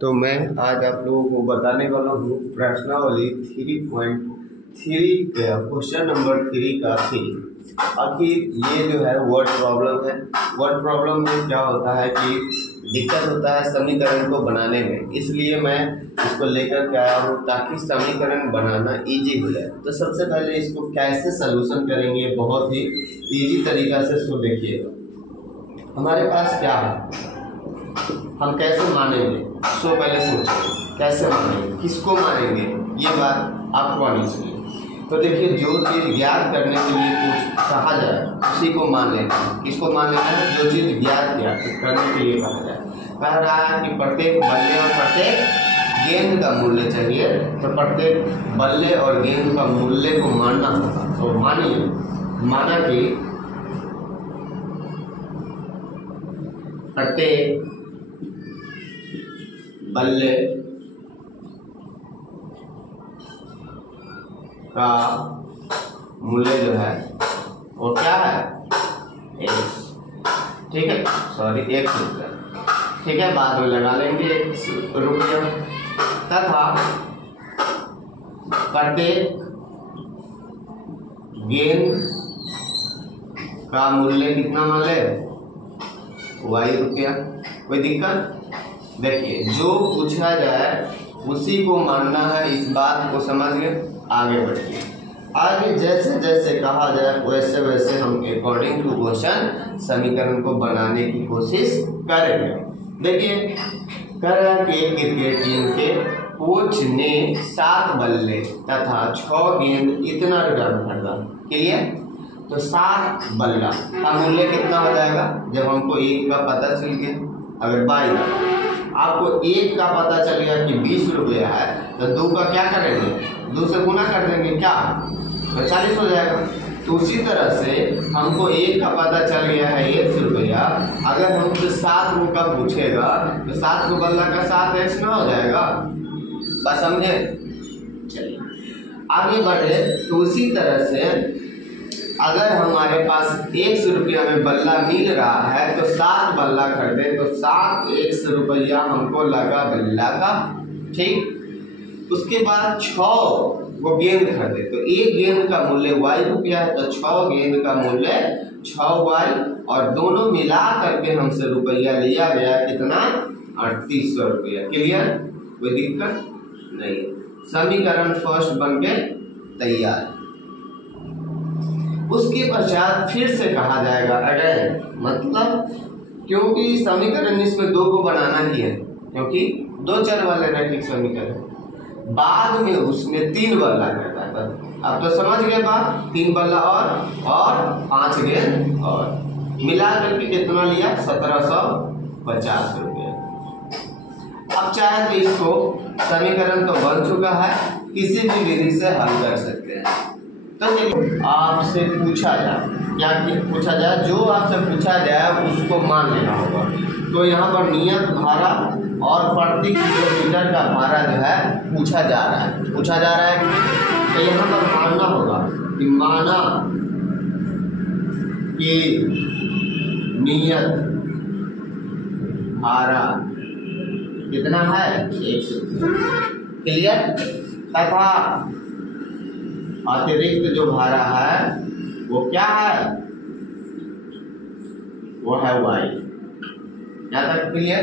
तो मैं आज आप लोगों को बताने वाला हूँ प्रश्नावली 3.3 का क्वेश्चन नंबर 3 का थीम। आखिर ये जो है वर्ड प्रॉब्लम है। वर्ड प्रॉब्लम में क्या होता है कि दिक्कत होता है समीकरण को बनाने में, इसलिए मैं इसको लेकर के आया हूँ ताकि समीकरण बनाना इजी हो जाए। तो सबसे पहले इसको कैसे सलूशन करेंगे, बहुत ही इजी तरीका से इसको देखिएगा। हमारे पास क्या है, हम कैसे मानेंगे, सो पहले सोचें कैसे मानेंगे, किसको मानेंगे, ये बात आपको आनी चाहिए। तो देखिए, जो चीज़ ज्ञात करने के लिए कुछ कहा जाए उसी को मान लेना है। किसको मान लेना है? जो चीज़ ज्ञात करने के लिए कहा जाए। कह रहा है कि प्रत्येक बल्ले और प्रत्येक गेंद का मूल्य चाहिए, तो प्रत्येक बल्ले और गेंद का मूल्य को मानना होगा। तो मानिए, माना कि प्रत्येक बल्ले का मूल्य जो है वो क्या है? x। ठीक है, सॉरी x रुपया। ठीक है, बाद में लगा लेंगे x रुपया। तथा प्रत्येक गेंद का मूल्य कितना मान ले? y रुपया। कोई दिक्कत? देखिए, जो पूछा जाए उसी को मानना है, इस बात को समझ के आगे बढ़िए। आगे जैसे जैसे कहा जाए वैसे वैसे हम अकॉर्डिंग टू क्वेश्चन समीकरण को बनाने की कोशिश करेंगे। देखिए, कह रहा है कि क्रिकेट टीम के कोच ने 7 बल्ले तथा 6 गेंद इतना रिटर्न खरीदा। क्लियर? तो 7 बल्ला का मूल्य कितना हो जाएगा? जब हमको 1 का पता चल गया, अगर 22 आपको 1 का पता चल गया कि 20 रुपया है, तो 2 का क्या करेंगे? 2 से गुना कर देंगे, क्या तो 40 हो जाएगा। तो उसी तरह से हमको 1 का पता चल गया है 1 रुपया। अगर हमसे 7 रुपये का पूछेगा तो 7 को बल्ला का 7x ना हो जाएगा? बस समझे? चलिए आगे बढ़े। तो उसी तरह से अगर हमारे पास 1 रुपया में बल्ला मिल रहा है तो 7 बल्ला खरीदे, तो 7 रुपया हमको लगा बल्ला का। ठीक, उसके बाद 6 वो गेंद खरीदे, तो 1 गेंद का मूल्य y रुपया है, तो 6 गेंद का मूल्य 6y, और दोनों मिला करके हमसे रुपया लिया गया कितना? 3800 रुपया। क्लियर? कोई दिक्कत नहीं। समीकरण फर्स्ट बन के तैयार। उसके पश्चात फिर से कहा जाएगा अगेन, मतलब क्योंकि समीकरण इसमें 2 को बनाना ही है, क्योंकि 2 चर वाले रैखिक समीकरण। बाद में उसमें 3 बल्ला करता है। अब तो समझ गए बात, 3 बल्ला और 5 गेंद और मिला करके कितना लिया? 1750 रुपये। अब चाहे तो इसको समीकरण तो बन चुका है, किसी भी विधि से हल कर सकते हैं। तो आपसे पूछा जाए, क्या पूछा जाए? जो आपसे पूछा जाए उसको मान लेना होगा। तो यहाँ पर नियत भाड़ा और प्रति किलोमीटर का भाड़ा जो है पूछा जा रहा है, तो यहाँ पर मानना होगा कि माना कि नियत भाड़ा कितना है? 1 रुपया। क्लियर? तथा अतिरिक्त जो भाड़ा है वो क्या है? वो है y। यहाँ तक क्लियर?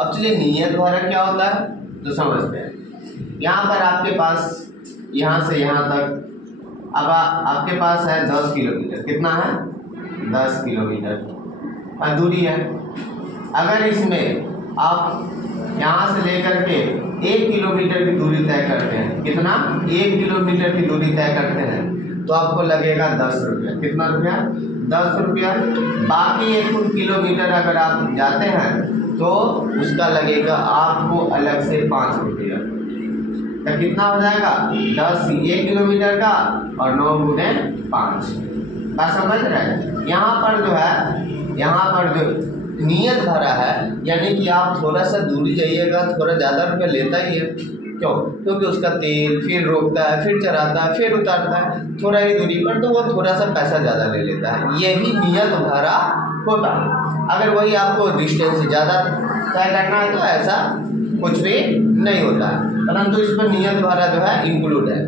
अब चलिए, नियत भाड़ा क्या होता है तो समझते हैं। यहाँ पर आपके पास यहाँ से यहाँ तक अब आपके पास है 10 किलोमीटर। कितना है? 10 किलोमीटर दूरी है। अगर इसमें आप यहाँ से लेकर के 1 किलोमीटर की दूरी तय करते हैं, कितना? 1 किलोमीटर की दूरी तय करते हैं, तो आपको लगेगा 10 रुपया। कितना रुपया? 10 रुपया। बाकी 1 किलोमीटर अगर आप जाते हैं तो उसका लगेगा आपको अलग से 5 रुपया। तो कितना हो जाएगा? 10 1 किलोमीटर का और 9 गुने 5। बात समझ रहे हैं? यहाँ पर जो है, यहाँ पर जो नियत भरा है, यानी कि आप थोड़ा सा दूरी जाइएगा थोड़ा ज़्यादा रुपया लेता ही है। क्यों? क्योंकि उसका तेल फिर रोकता है, फिर चराता है, फिर उतारता है, थोड़ा ही दूरी पर तो वो थोड़ा सा पैसा ज़्यादा ले लेता है। यही नियत भाड़ा होता है। अगर वही आपको डिस्टेंस ज़्यादा तय करना है तो ऐसा कुछ भी नहीं होता है, परंतु इस पर नियत भाड़ा जो है इंक्लूड है।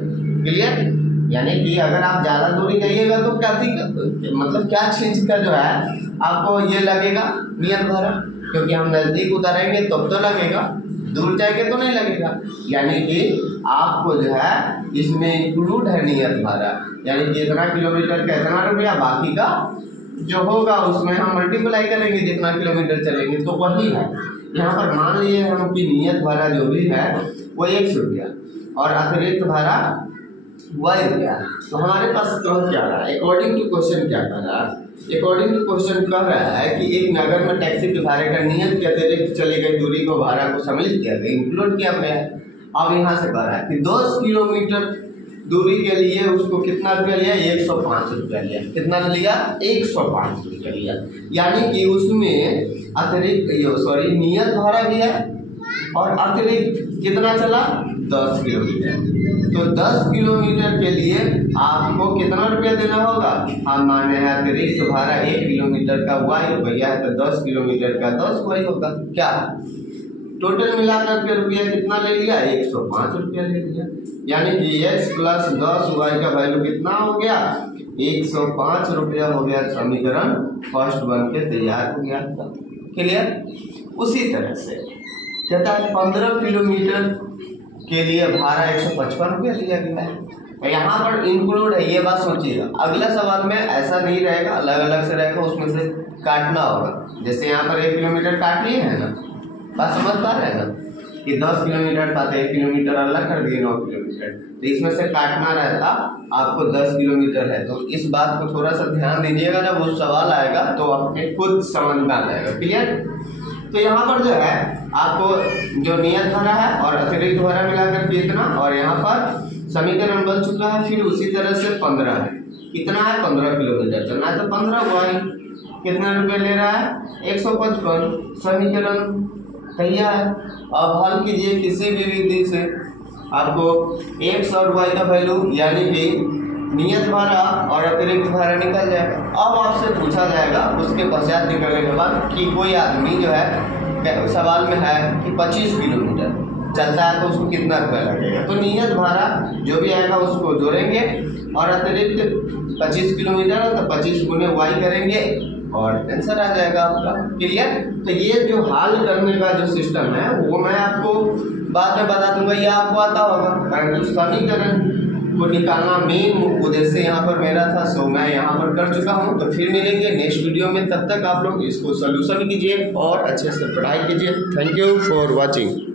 क्लियर? यानी कि अगर आप ज़्यादा दूरी जाइएगा तो मतलब क्या चीज का जो है आपको ये लगेगा नियत भाड़ा, क्योंकि हम नज़दीक उतारेंगे तब तो लगेगा, दूर जाएंगे तो नहीं लगेगा। यानी कि आपको जो है इसमें इंक्लूड है नियत भाड़ा, यानी कि इतना किलोमीटर का इतना रुपया, बाकी का जो होगा उसमें हम मल्टीप्लाई करेंगे, जितना किलोमीटर चलेंगे तो वही है। यहाँ पर मान लिए हम कि नियत भाड़ा जो भी है वो 100 रुपया और अतिरिक्त भाड़ा y रुपया। तो हमारे पास कह क्या रहा है, अकॉर्डिंग टू क्वेश्चन क्या कह रहा है, अकॉर्डिंग टू क्वेश्चन कह रहा है कि एक नगर में टैक्सी के भाड़े का नियत के अतिरिक्त चली गई दूरी को भाड़ा को सम्मिलित किया गया, इंक्लूड किया गया है। अब यहाँ से कह रहा है कि 10 किलोमीटर दूरी के लिए उसको कितना रुपया लिया, 105 रुपया लिया। कितना लिया? 105 रुपया लिया। यानी कि उसमें अतिरिक्त नियत भाड़ा भी है और अतिरिक्त कितना चला, 10 किलोमीटर। तो 10 किलोमीटर के लिए आपको कितना रुपया देना होगा, हम माने हैं अतिरिक्त भाड़ा 1 किलोमीटर का y रुपया है, तो 10 किलोमीटर का 10 y होगा। क्या टोटल मिलाकर के रुपया कितना ले लिया, 105 रुपया ले लिया। यानी कि x प्लस 10y का वैल्यू कितना हो गया, 105 रुपया हो गया। समीकरण फर्स्ट बन के तैयार हो गया। क्लियर? उसी तरह से कहता है 15 किलोमीटर के लिए भाड़ा 155 रुपया लिया गया है। यहाँ पर इंक्लूड है, ये बात सोचिएगा। अगला सवाल में ऐसा नहीं रहेगा, अलग अलग से रहेगा, उसमें से काटना होगा। जैसे यहाँ पर 1 किलोमीटर काट लिए है ना, बात समझ पा रहे हैं ना कि 10 किलोमीटर था तो 1 किलोमीटर अलग कर दिए 9 किलोमीटर, तो इसमें से काटना रहता आपको 10 किलोमीटर है। तो इस बात को थोड़ा सा ध्यान दीजिएगा, जब वो सवाल आएगा तो आपके खुद समझ में आ जाएगा। क्लियर? तो यहाँ पर जो है आपको जो नियत भाड़ा है और अतिरिक्त भाड़ा मिलाकर के इतना, और यहाँ पर समीकरण बन चुका है। फिर उसी तरह से 15 है, कितना है, 15 किलोमीटर चलना है तो 15 y कितना रुपये ले रहा है, 155। समीकरण तैयार है। अब हल कीजिए किसी भी विधि से, आपको x और y का वैल्यू यानी कि नियत भाड़ा और अतिरिक्त भाड़ा निकल जाएगा। अब आपसे पूछा जाएगा उसके पश्चात निकलने के बाद कि कोई आदमी जो है सवाल में है कि 25 किलोमीटर चलता है तो उसको कितना रुपया लगेगा, तो नियत भाड़ा जो भी आएगा उसको जोड़ेंगे और अतिरिक्त 25 किलोमीटर है तो 25 गुने y करेंगे और आंसर आ जाएगा आपका। क्लियर? तो ये जो हल करने का जो सिस्टम है वो मैं आपको बाद में बता दूंगा, ये आपको आता होगा, परंतु समीकरण को निकालना मेन उद्देश्य यहाँ पर मेरा था। सो मैं यहाँ पर कर चुका हूँ। तो फिर मिलेंगे नेक्स्ट वीडियो में, तब तक आप लोग इसको सोल्यूशन कीजिए और अच्छे से पढ़ाई कीजिए। Thank you for watching.